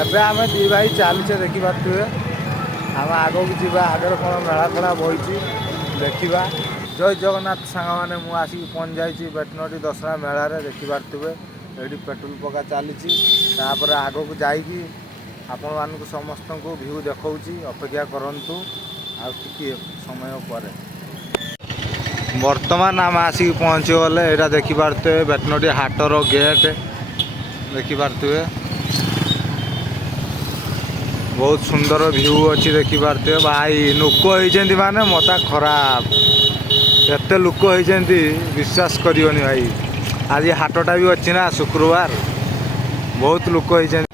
ଏବେ ଆମେ ଦି ଭାଇ ଚାଲିଛେ ଦେଖିପାରୁଥିବେ। ଆମେ ଆଗକୁ ଯିବା, ଆଗରେ କ'ଣ ମେଳା ଫେଳା ବହିଛି ଦେଖିବା। ଜୟ ଜଗନ୍ନାଥ ସାଙ୍ଗମାନେ, ମୁଁ ଆସିକି ପହଞ୍ଚି ଯାଇଛି ବେତନଟି ଦଶହରା ମେଳାରେ। ଦେଖିପାରୁଥିବେ ଏଇଠି ପେଟ୍ରୋଲ ପକା ଚାଲିଛି। ତାପରେ ଆଗକୁ ଯାଇକି ଆପଣମାନଙ୍କୁ ସମସ୍ତଙ୍କୁ ଭିଉ ଦେଖାଉଛି, ଅପେକ୍ଷା କରନ୍ତୁ ଆଉ ଟିକିଏ ସମୟ ପରେ। ବର୍ତ୍ତମାନ ଆମେ ଆସିକି ପହଞ୍ଚିଗଲେ। ଏଇଟା ଦେଖିପାରୁଥିବେ ବେତନଟି ହାଟର ଗେଟ୍ ଦେଖିପାରୁଥିବେ। ବହୁତ ସୁନ୍ଦର ଭିଉ ଅଛି ଦେଖିପାରୁଥିବେ। ଭାଇ ଲୋକ ହେଇଛନ୍ତି ମାନେ ମତା ଖରାପ, ଏତେ ଲୋକ ହେଇଛନ୍ତି ବିଶ୍ୱାସ କରିବନି ଭାଇ। ଆଜି ହାଟଟା ବି ଅଛି ନା ଶୁକ୍ରବାର, ବହୁତ ଲୋକ ହେଇଛନ୍ତି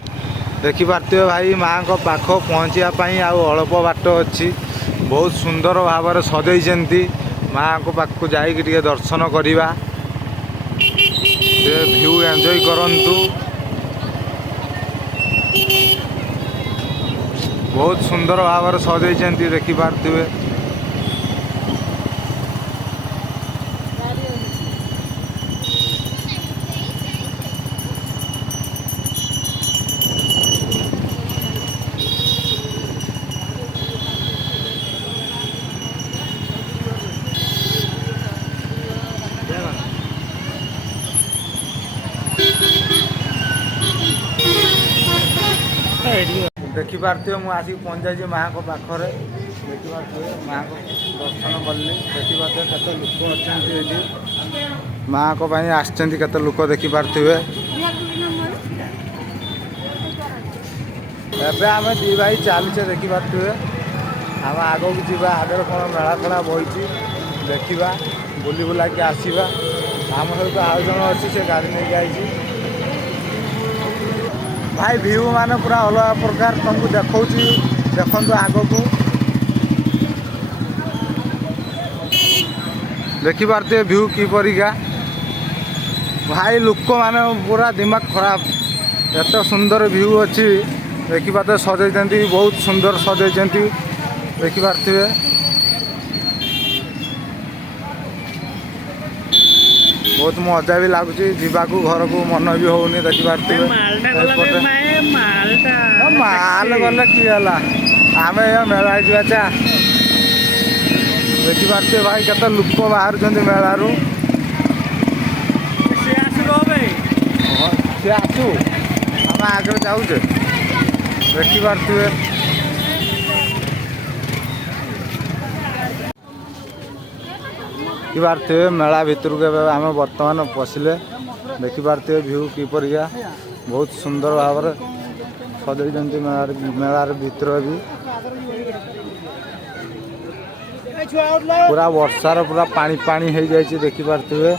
ଦେଖିପାରୁଥିବେ। ଭାଇ ମାଆଙ୍କ ପାଖ ପହଞ୍ଚିବା ପାଇଁ ଆଉ ଅଳ୍ପ ବାଟ ଅଛି। ବହୁତ ସୁନ୍ଦର ଭାବରେ ସଜେଇଛନ୍ତି। ମାଆଙ୍କ ପାଖକୁ ଯାଇକି ଟିକେ ଦର୍ଶନ କରିବା, ଟିକେ ଭିଉ ଏନ୍ଜୟ କରନ୍ତୁ। ବହୁତ ସୁନ୍ଦର ଭାବରେ ସଜେଇଛନ୍ତି ଦେଖିପାରୁଥିବେ। ଦେଖିପାରୁଥିବେ ମୁଁ ଆସିକି ପହଞ୍ଚାଇଛି ମାଆଙ୍କ ପାଖରେ। ଦେଖିପାରୁଥିବେ ମାଆଙ୍କ ଦର୍ଶନ କଲି। ଦେଖିପାରୁଥିବେ କେତେ ଲୋକ ଅଛନ୍ତି ଏଠି, ମାଆଙ୍କ ପାଇଁ ଆସିଛନ୍ତି କେତେ ଲୋକ ଦେଖିପାରୁଥିବେ। ଏବେ ଆମେ ଦି ଭାଇ ଚାଲିଛେ ଦେଖିପାରୁଥିବେ। ଆମେ ଆଗକୁ ଯିବା, ଆଗରେ କ'ଣ ମେଳା ଫେଳା ବହିଛି ଦେଖିବା, ବୁଲି ବୁଲାକି ଆସିବା। ଆମ ସହିତ ଆଉ ଜଣ ଅଛି, ସେ ଗାଡ଼ି ନେଇକି ଆସିଛି। ଭାଇ ଭିଉ ମାନେ ପୁରା ଅଲଗା ପ୍ରକାର, ତୁମକୁ ଦେଖାଉଛି ଦେଖନ୍ତୁ ଆଗକୁ। ଦେଖିପାରୁଥିବେ ଭିଉ କିପରିକା। ଭାଇ ଲୋକମାନେ ପୁରା ଦିମାଗ ଖରାପ, ଏତେ ସୁନ୍ଦର ଭିଉ ଅଛି ଦେଖିପାରୁଥିବେ। ସଜେଇଛନ୍ତି, ବହୁତ ସୁନ୍ଦର ସଜେଇଛନ୍ତି ଦେଖିପାରୁଥିବେ। ବହୁତ ମଜା ବି ଲାଗୁଛି, ଯିବାକୁ ଘରକୁ ମନ ବି ହଉନି ଦେଖିପାରୁଥିବେ। ମାଲ ଗଲେ କିଏ ହେଲା, ଆମେ ଏ ମେଳା ଯିବା ଚା। ଦେଖିପାରୁଥିବେ ଭାଇ କେତେ ଲୋକ ବାହାରୁଛନ୍ତି ମେଳାରୁ। ସିଏ ଆସୁ, ଆମେ ଆଗରେ ଯାଉଛେ ଦେଖିପାରୁଥିବେ। ଦେଖିପାରୁଥିବେ ମେଳା ଭିତରକୁ ଏବେ ଆମେ ବର୍ତ୍ତମାନ ପଶିଲେ। ଦେଖିପାରୁଥିବେ ଭିଉ କିପରିକା, ବହୁତ ସୁନ୍ଦର ଭାବରେ ସଜେଇଛନ୍ତି ମେଳାର ଭିତରେ ବି। ପୁରା ବର୍ଷାର ପୁରା ପାଣି ପାଣି ହେଇଯାଇଛି ଦେଖିପାରୁଥିବେ।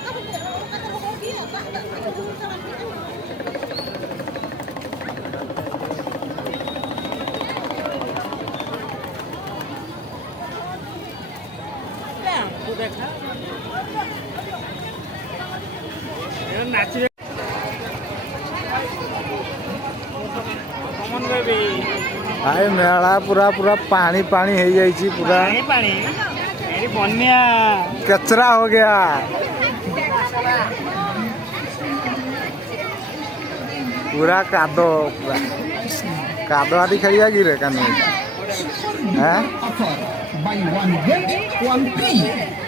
ଭାଇ ମେଳା ପୁରା ପୁରା ପାଣି ପାଣି ହେଇଯାଇଛି, ପୁରା ବନ୍ୟା कचरा हो गया। पूरा कादो, पूरा कादो आदि खेलिया कि रे कान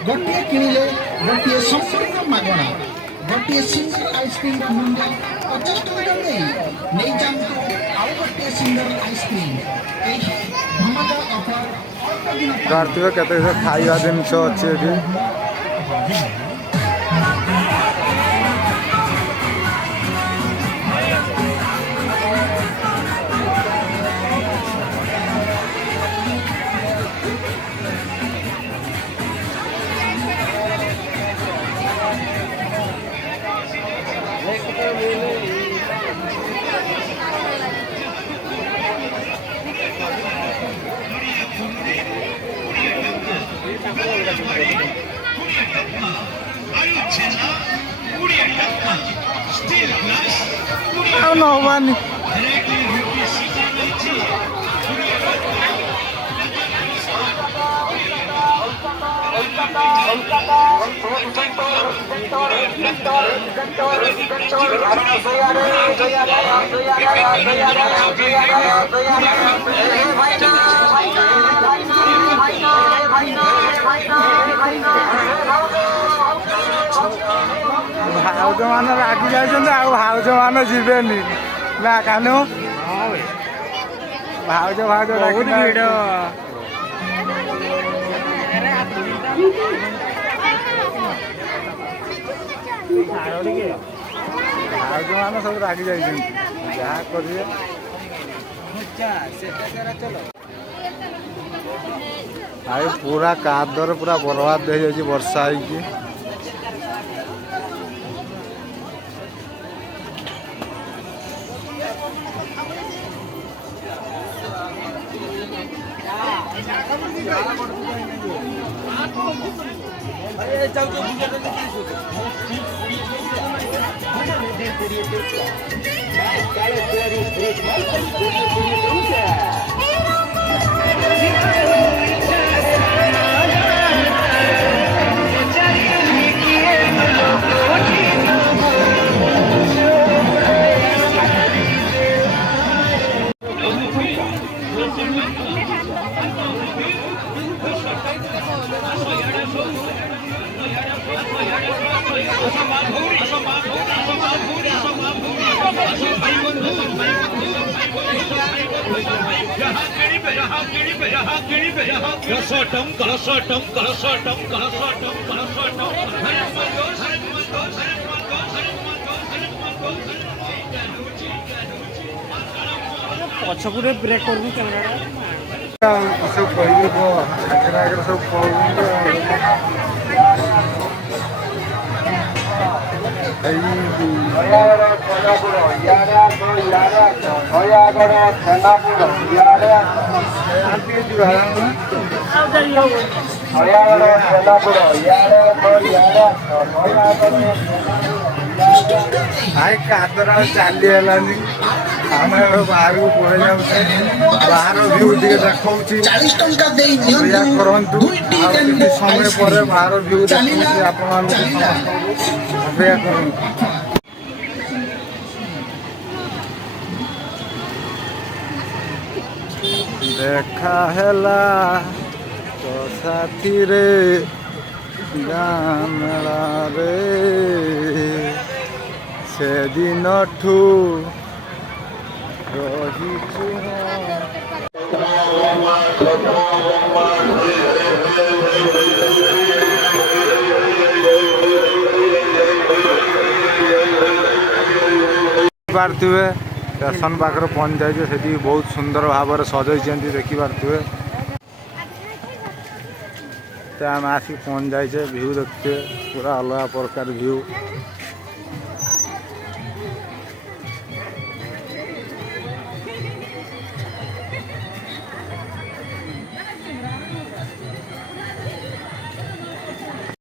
गोटे किणिले गोटे संपूर्ण मागणा गोटे सिंगल आइसक्रीम मूल्य 50 टका नहीं जांतु आउ गोटे सिंगल आइसक्रीम धमाका ऑफर करथिबे केते खाइबा जिनिस अछि एठी। No one. ଭାଉଜ ମାନେ ରାଗି ଯାଇଛନ୍ତି ଆଉ ଭାଉଜ ମାନେ ଯିବେନି ନା କାନୁ ଭାଉଜ ବହୁତ ଭିଡ଼। ଭାଉଜ ମାନେ ସବୁ ରାଗି ଯାଇଛନ୍ତି ଯାହା କରିବେ। ଭାଇ ପୁରା କାଦରେ ପୁରା ବର୍ବାଦ ହେଇଯାଇଛି ବର୍ଷା ହେଇକି। ପଛକୁ ବ୍ରେକ୍ କରୁନି କ୍ୟାମେରାଟା। ସବୁ କହିବି ଆଗରେ ଆଗରେ ସବୁ ପଳଉଛନ୍ତି ଭାଇ କାଦର ଆଉ ଚାଲି ହେଲାନି ଆମେ ବାହାରକୁ ପଳେଇ ଯାଉଛେ ବାହାର ଭିଉ ଟିକେ ଦେଖଉଛି 40 ଟଙ୍କା ଦେଇ ଅପେକ୍ଷା ନିଅନ୍ତୁ କରନ୍ତୁ ଦୁଇଟି ଆଉ କିଛି ରେନବୋ ସମୟ ପରେ ଆଇସ୍କ୍ରିମ୍। ବାହାର ଭିଉ ଚାଲିଲା ଦେଖଉଛି ଆପଣମାନଙ୍କୁ ଚାଲିଲା ସମସ୍ତଙ୍କୁ ଅପେକ୍ଷା କରନ୍ତୁ। ଦେଖା ହେଲା ତୋ ସାଥିରେ ଗାଁ ମେଳାରେ ସେଦିନଠୁ ରହିଛୁ ପାରୁଥିବେ ଷ୍ଟେସନ ପାଖରେ ପହଞ୍ଚି ଯାଇଛେ ସେଠି ବହୁତ ସୁନ୍ଦର ଭାବରେ ସଜେଇଛନ୍ତି ଦେଖିପାରୁଥିବେ। ତ ଆମେ ଆସିକି ପହଞ୍ଚି ଯାଇଛେ ଭିଉ ଦେଖୁଥିବେ ପୁରା ଅଲଗା ପ୍ରକାର ଭିଉ।